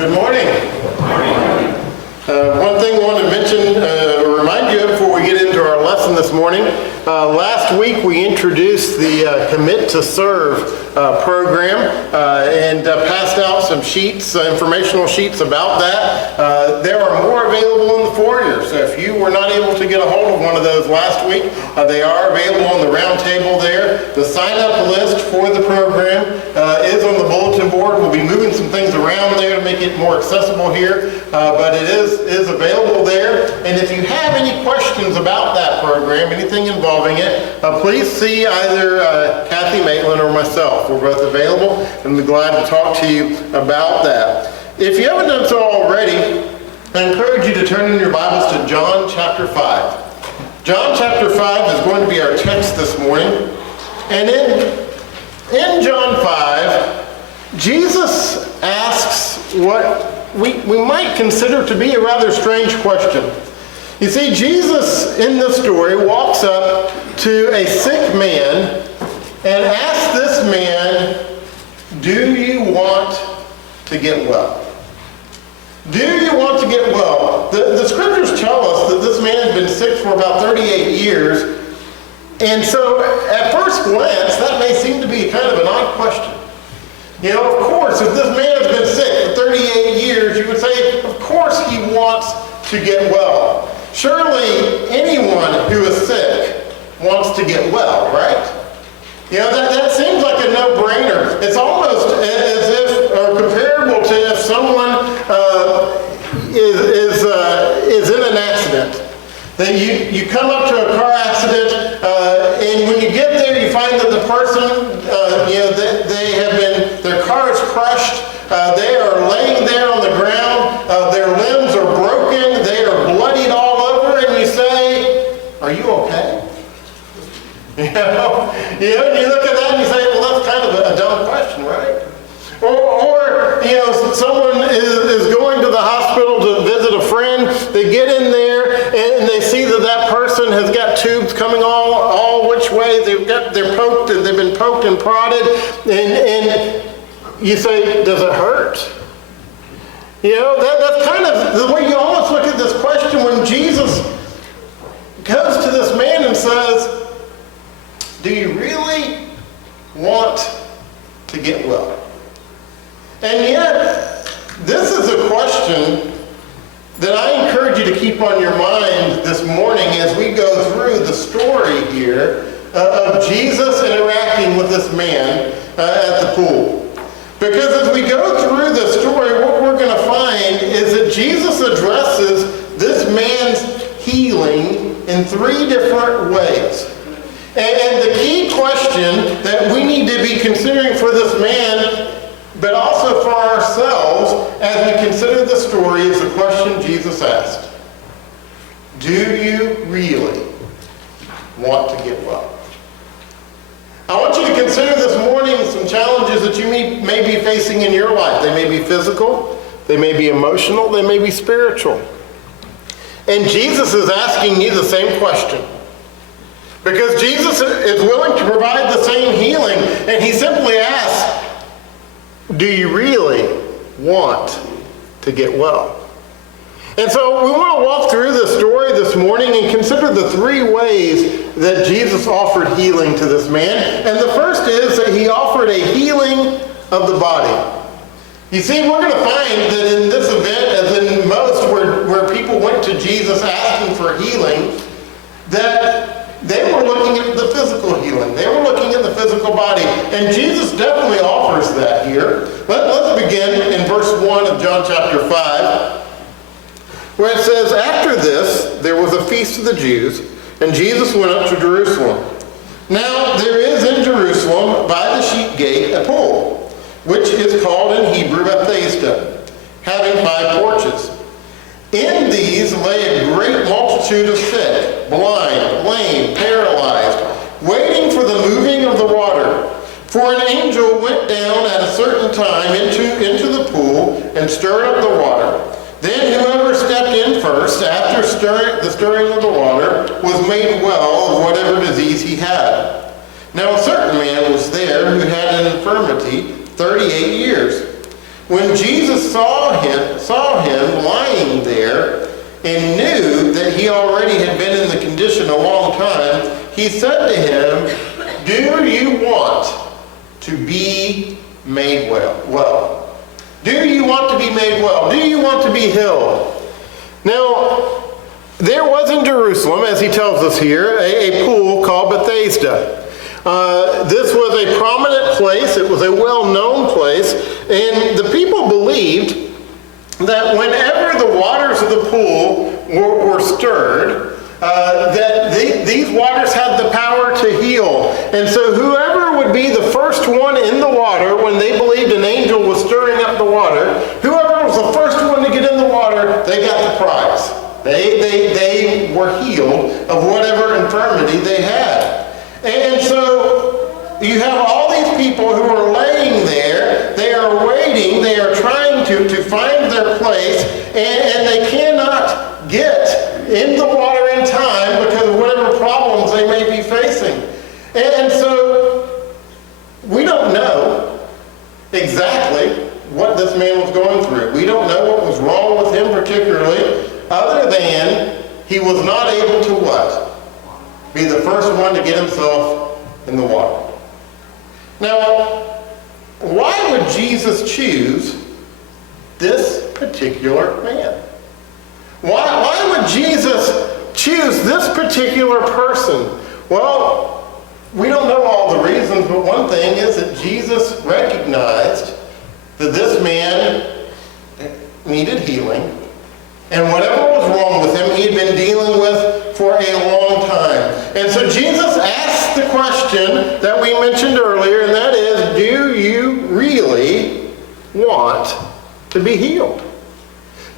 Good morning. One thing I want to mention, remind you of before we get into our lesson this morning. Last week we introduced the Commit to Serve program and passed out some sheets, informational sheets about that. There are more available in the foyer, so if you were not able to get a hold of one of those last week, they are available on the round table there. The sign-up list for the program is on the bulletin board. We'll be moving some things around there to make it more accessible here, but it is available there. And if you have any questions about that program, anything involving it, please see either Kathy Maitland or myself. We're both available and we're glad to talk to you about that. If you haven't done so already, I encourage you to turn in your Bibles to John chapter 5. John chapter 5 is going to be our text this morning. And in John 5, Jesus asks what we might consider to be a rather strange question. You see, Jesus in this story walks up to a sick man and asks this man, "Do you want to get well?" Do you want to get well? The scriptures tell us that this man has been sick for about 38 years. And so at first glance, that may seem to be kind of an odd question. You know, of course, if this man has been sick for 38 years, you would say, of course he wants to get well. Surely anyone who is sick wants to get well, right? You know, that seems like a no-brainer. It's almost as if, or comparable to if someone is in an accident. That you come up to a car accident, and when you get there, you find that the person, their car is crushed, they are laying there on the ground, their limbs are broken, they are bloodied all over, and you say, "Are you okay?" You know, and you look at that and you say, well, that's kind of a dumb question, right? Or someone is going to the hospital to visit a friend. They get in there and they see that person has got tubes coming all which way. They're poked and they've been poked and prodded. And you say, does it hurt? You know, that's kind of the way you almost look at this question when Jesus goes to this man and says, do you really want to get well? And yet, this is a question that I encourage you to keep on your mind this morning as we go through the story here of Jesus interacting with this man at the pool. Because as we go through the story, what we're going to find is that Jesus addresses this man's healing in three different ways. And the key question that we need to be considering for this man, but also for ourselves as we consider the story, is the question Jesus asked. Do you really want to get well? I want you to consider this morning some challenges that you may be facing in your life. They may be physical, they may be emotional, they may be spiritual. And Jesus is asking you the same question. Because Jesus is willing to provide the same healing, and he simply asks, do you really want to get well? And so we want to walk through this story this morning and consider the three ways that Jesus offered healing to this man. And the first is that he offered a healing of the body. You see, we're going to find that in this event, as in most where people went to Jesus asking for healing, that they were looking at the physical healing. They were looking at the physical body. And Jesus definitely offers that here. Let's begin in verse 1 of John chapter 5, where it says, after this, there was a feast of the Jews, and Jesus went up to Jerusalem. Now, there is in Jerusalem, by the sheep gate, a pool, which is called in Hebrew Bethesda, having 5 porches. In these lay a great multitude of sick, blind, lame, paralyzed, waiting for the moving of the water. For an angel went down at a certain time into the pool and stirred up the water. Then whoever stepped in first, after the stirring of the water, was made well of whatever disease he had. Now a certain man was there who had an infirmity 38 years. When Jesus saw him lying there and knew that he already had been in the condition a long time, he said to him, "Do you want to be made well? Do you want to be made well? Do you want to be healed?" Now, there was in Jerusalem, as he tells us here, a pool called Bethesda. This was a prominent place. It was a well-known place. And the people believed that whenever the waters of the pool were stirred, that these waters had the power to heal. And so whoever would be the first one in the water, when they believed an angel was stirring up the water, whoever was the first one to get in the water, they got the prize. They were healed of whatever infirmity they had. And so you have all these people who are laying there, they are waiting, they are trying to find their place, and they cannot get in the water in time because of whatever problems they may be facing. And so we don't know exactly what this man was going through. We don't know what was wrong with him particularly, other than he was not able to what? Be the first one to get himself in the water. Now, why would Jesus choose this particular man? Why would Jesus choose this particular person? Well, we don't know all the reasons, but one thing is that Jesus recognized that this man needed healing. And whatever was wrong with him, he had been dealing with for a long time. And so Jesus asked the question that we mentioned earlier, and that is, do you really want to be healed?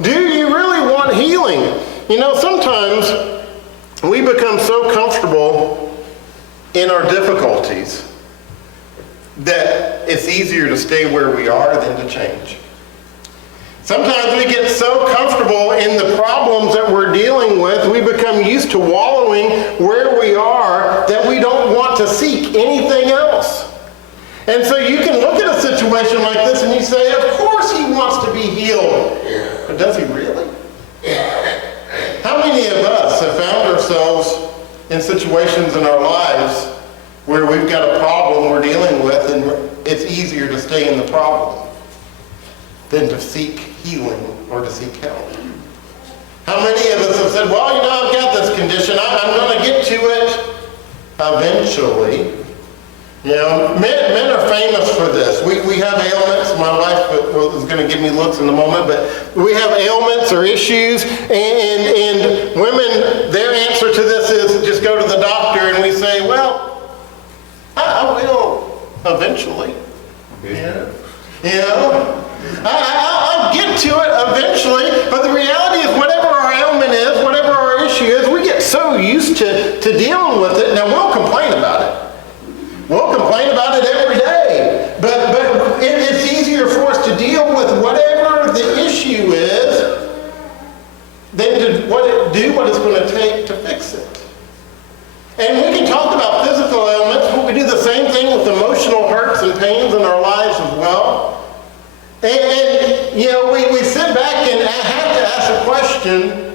Do you really want healing? You know, sometimes we become so comfortable in our difficulties that it's easier to stay where we are than to change. Sometimes we get so comfortable in the problems that we're dealing with, we become used to wallowing where we are, that we don't want to seek anything else. And so you can look at a situation like this and you say, of course he wants to be healed. But does he really? How many of us have found ourselves in situations in our lives where we've got a problem we're dealing with and it's easier to stay in the problem than to seek healing or to seek help? How many of us have said, well, you know, I've got this condition, I'm going to get to it eventually. You know, men are famous for this. We have ailments. My wife is going to give me looks in a moment, but we have ailments or issues, and women, their answer to this is just go to the doctor, and we say, well, I will eventually. Yeah. You know? I'll get to it eventually, but the reality is whatever our ailment is, whatever our issue is, we get so used to dealing with it. Now, we'll complain about it. We'll complain about it every day. But it's easier for us to deal with whatever the issue is than to do what it's going to take to fix it. And we can talk about physical ailments, but we do the same thing with emotional hurts and pains in our lives as well. And you know, we sit back and have to ask a question,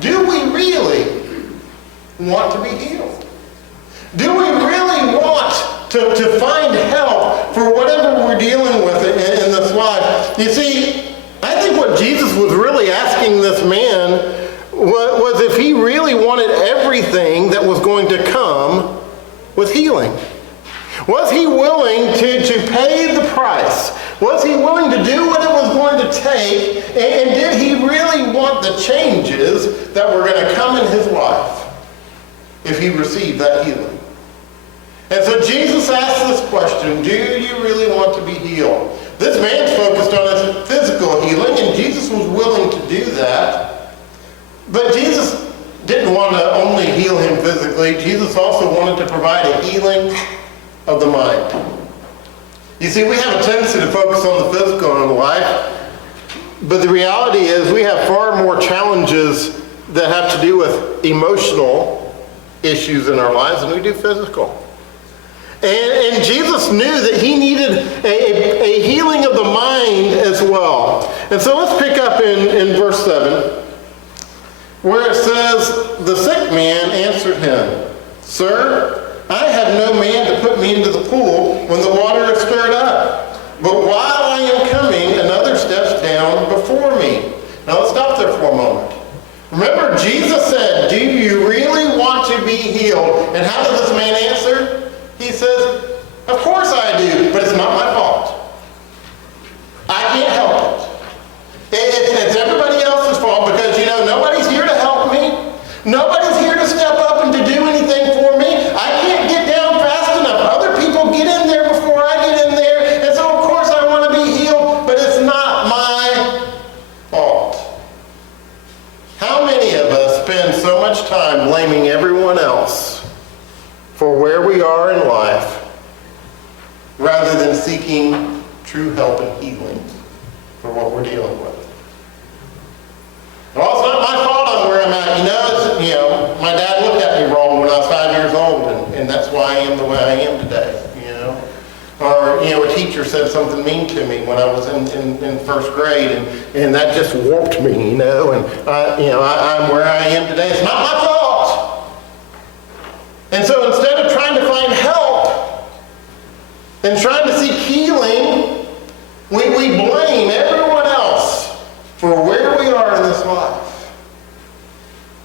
do we really want to be healed? Do we really want to find help for whatever we're dealing with in this life? You see, I think what Jesus was really asking this man was if he really wanted everything that was going to come with healing. Was he willing to pay the price? Was he willing to do what it was going to take? And did he really want the changes that were going to come in his life if he received that healing? And so Jesus asked this question, do you really want to be healed? This man's focused on his physical healing, and Jesus was willing to do that. But Jesus didn't want to only heal him physically. Jesus also wanted to provide a healing of the mind. You see, we have a tendency to focus on the physical in life, but the reality is we have far more challenges that have to do with emotional issues in our lives than we do physical. And Jesus knew that he needed a healing of the mind as well. And so let's pick up in verse 7, where it says, the sick man answered him, Sir, I have no man to put me into the pool when the water is stirred up. But while I am coming, another steps down before me. Now let's stop there for a moment. Remember, Jesus said, do you really want to be healed? And how did this man answer? He says, of course I do, but it's not my fault. I can't help it. It's everybody else's fault because, nobody's here to help me. Nobody's here to step up and to do anything for me. I can't get down fast enough. Other people get in there before I get in there. And so, of course, I want to be healed, but it's not my fault. How many of us spend so much time blaming everyone else for where we are in life rather than seeking true help and healing for what we're dealing with? Well, it's not my fault I'm where I'm at. My dad looked at me wrong when I was 5 years old, and that's why I am the way I am today, Or, a teacher said something mean to me when I was in first grade, and that just warped me, and I'm where I am today. It's not my fault. And so instead of trying to find help and trying to seek healing, we blame everyone else for where we are in this life.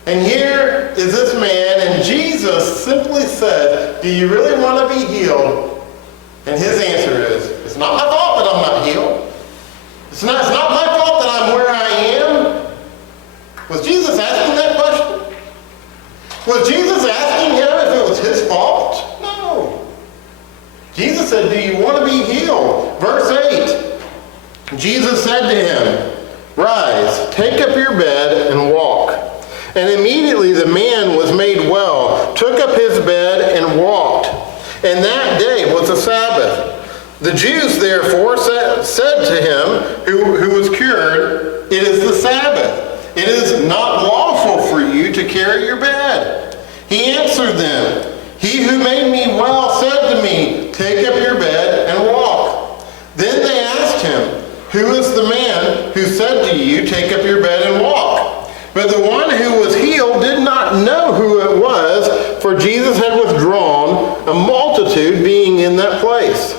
And here is this man, and Jesus simply said, do you really want to be healed? And his answer is, it's not my fault that I'm not healed. It's not my fault that I'm where I am. Was Jesus asking that question? Was Jesus asking him if it was his fault? No. Jesus said, do you want to be healed? Verse 8, Jesus said to him, rise, take up your bed and walk. And immediately the man was made well, took up his bed and walked. And that day was the Sabbath. The Jews therefore said to him who was cured, it is the Sabbath. It is not lawful for you to carry your bed. He answered them, he who made me well said to me, take up your bed and walk. Then they asked him, who is the man who said to you, take up your bed and walk? But the one who was healed did not know who it was, for Jesus had withdrawn, a multitude being in that place.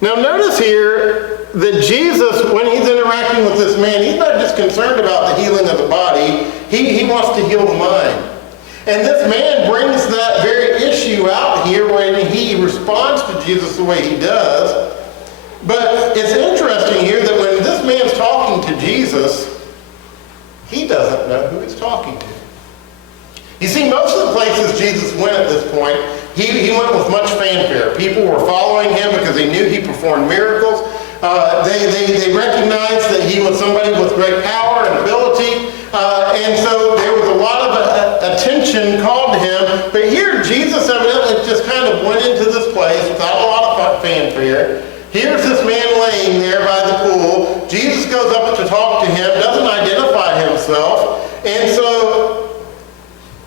Now notice here that Jesus, when he's interacting with this man, he's not just concerned about the healing of the body, he wants to heal the mind. And this man brings that very issue out here when he responds to Jesus the way he does. But it's interesting here that when this man's talking to Jesus, he doesn't know who he's talking to. You see, most of the places Jesus went at this point, he went with much fanfare. People were following him because they knew he performed miracles. They recognized that he was somebody with great power and ability. And so there was a lot of attention called to him. But here, Jesus evidently just kind of went into this place without a lot of fanfare. Here's this man laying there by the pool. Jesus goes up to talk to him, doesn't identify himself. And so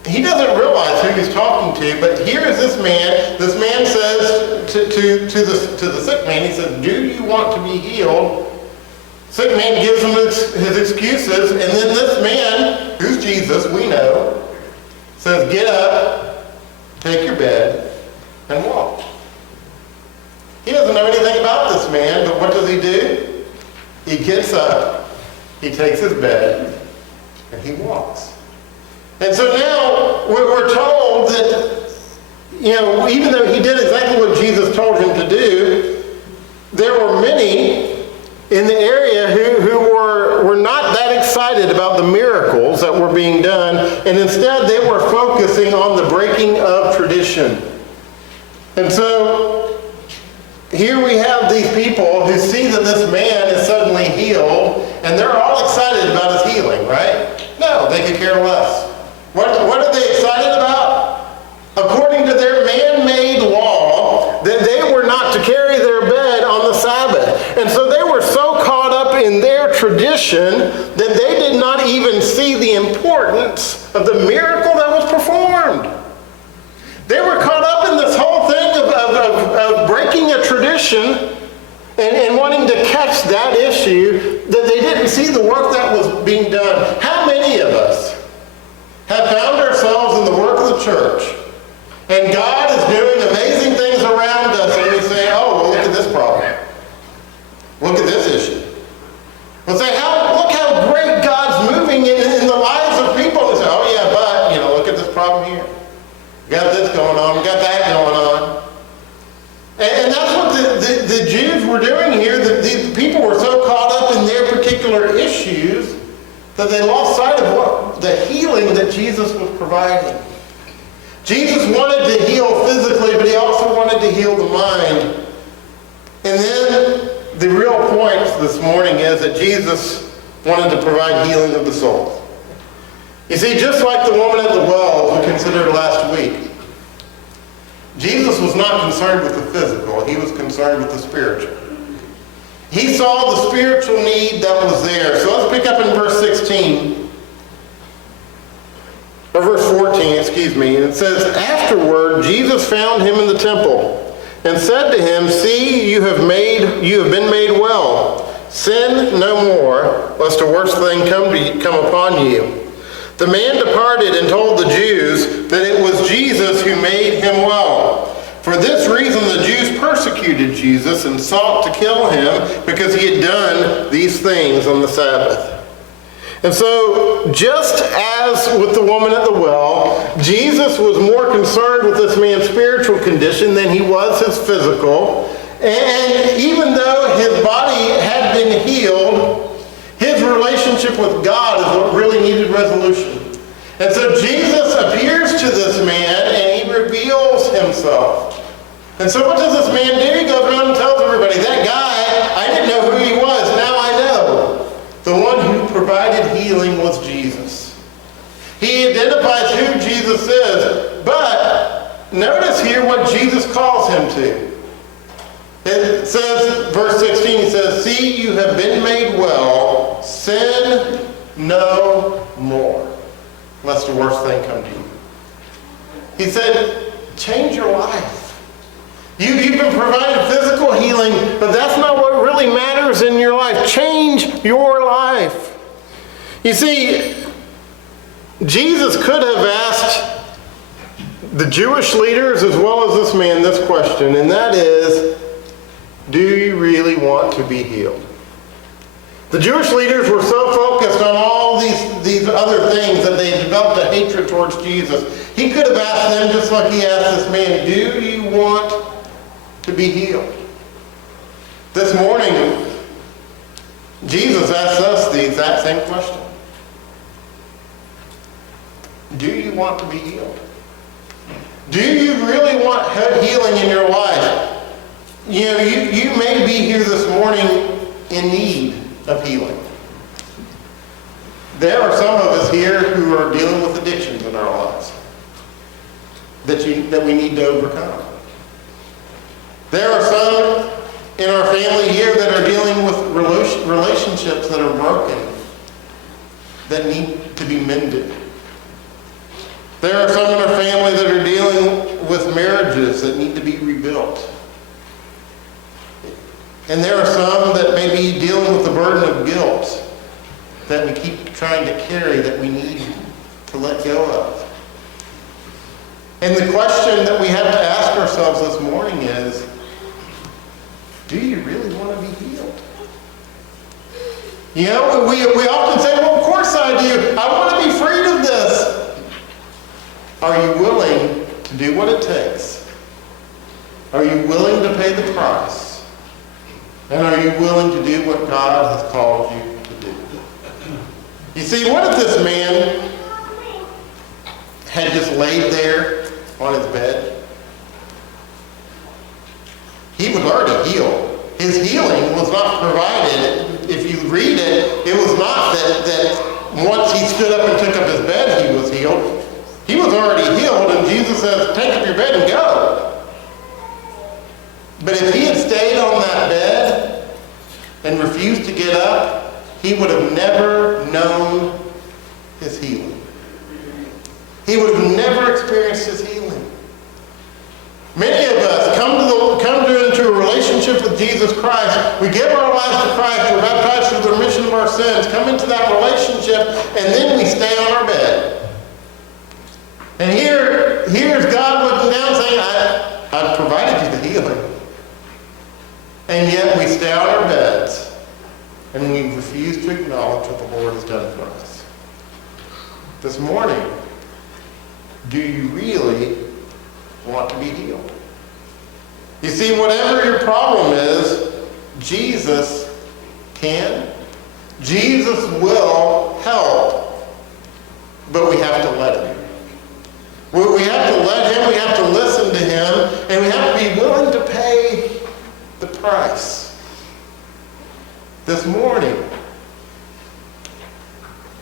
he doesn't realize who he's talking to, but here is this man. This man says to the sick man, he says, do you want to be healed? Sick man gives him his excuses, and then this man, who's Jesus, we know, says, get up, take your bed, and walk. He doesn't know anything about this man, but what does he do? He gets up, he takes his bed, and he walks. And so now we're told that, even though he did exactly what Jesus told him to do, there were many in the area who were not that excited about the miracles that were being done, and instead they were focusing on the breaking of tradition. And so here we have these people who see that this man is suddenly healed, and they're all excited about his healing, right? No, they could care less. What are they excited about? According to their man-made law, that they were not to carry their bed on the Sabbath. And so they were so caught up in their tradition that they did not even see the importance of the miracle that was performed. They were caught up in this whole thing of breaking a tradition and wanting to catch that issue, that they didn't see the work that was being done. How many of us have found ourselves in the work of the church, and God is doing amazing things around us, and we say, oh, well, look at this problem. Look at this issue. We'll say, look how great God's moving in the lives of people. And say, oh yeah, but, look at this problem here. We got this going on, we got that going on. And that's what the Jews were doing here. The people were so caught up in their particular issues that they lost sight of the healing that Jesus was providing. Jesus wanted to heal physically, but he also wanted to heal the mind. And then the real point this morning is that Jesus wanted to provide healing of the soul. You see, just like the woman at the well we considered last week, Jesus was not concerned with the physical, he was concerned with the spiritual. He saw the spiritual need that was there. So let's pick up in verse 16. Or verse 14, excuse me. And it says, afterward, Jesus found him in the temple and said to him, see, you have been made well. Sin no more, lest a worse thing come upon you. The man departed and told the Jews that it was Jesus who made him well. For this reason the Jews persecuted Jesus and sought to kill him, because he had done these things on the Sabbath. And so, just as with the woman at the well, Jesus was more concerned with this man's spiritual condition than he was his physical. And even though his body had been healed, his relationship with God is what really needed resolution. And so Jesus appears to this man and he reveals himself. And so what does this man do? He goes around and tells everybody, that guy, I didn't know who he was, now I know. The one who provided healing was Jesus. He identifies who Jesus is, but notice here what Jesus calls him to. It says, verse 16, he says, see, you have been made well, sin no more, lest a worse thing come to you. He said, change your life. You've been provided physical healing, but that's not what really matters in your life. Change your life. You see, Jesus could have asked the Jewish leaders as well as this man this question, and that is, do you really want to be healed? The Jewish leaders were so focused on all these other things that they developed a hatred towards Jesus. He could have asked them just like he asked this man, do you want to be healed? This morning, Jesus asks us the exact same question. Do you want to be healed? Do you really want healing in your life? You may be here this morning in need of healing. There are some of us here who are dealing with addictions in our lives that we need to overcome. There are some in our family here that are dealing with relationships that are broken, that need to be mended. There are some in our family that are dealing with marriages that need to be rebuilt. And there are some that may be dealing with the burden of guilt that we keep trying to carry, that we need to let go of. And the question that we have to ask ourselves this morning is, do you really want to be healed? We often say, well, of course I do. I want to be freed of this. Are you willing to do what it takes? Are you willing to pay the price? And are you willing to do what God has called you to do? You see, what if this man had just laid there on his bed? He was already healed. His healing was not provided. If you read it, it was not that once he stood up and took up his bed, he was healed. He was already healed, and Jesus says, take up your bed and go. But if he had stayed on that bed and refused to get up, he would have never known his healing. He would have never experienced his healing. Many of us come into a relationship with Jesus Christ. We give our lives to Christ. We're baptized for the remission of our sins. Come into that relationship, and then we stay on our bed. And here's God looking down saying, I've provided you the healing. And yet we stay on our beds, and we refuse to acknowledge what the Lord has done for us. This morning, do you really want to be healed? You see, whatever your problem is, Jesus can. Jesus will help, but we have to let him. We have to let him, we have to listen to him, and we have to be willing to pay the price. This morning,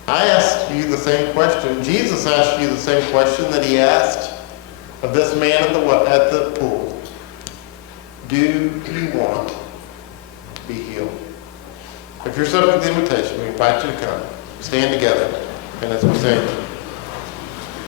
I asked you the same question. Jesus asked you the same question that he asked of this man at the pool. Do you want to be healed? If you're subject to the invitation, we invite you to come. Stand together. And as we sing.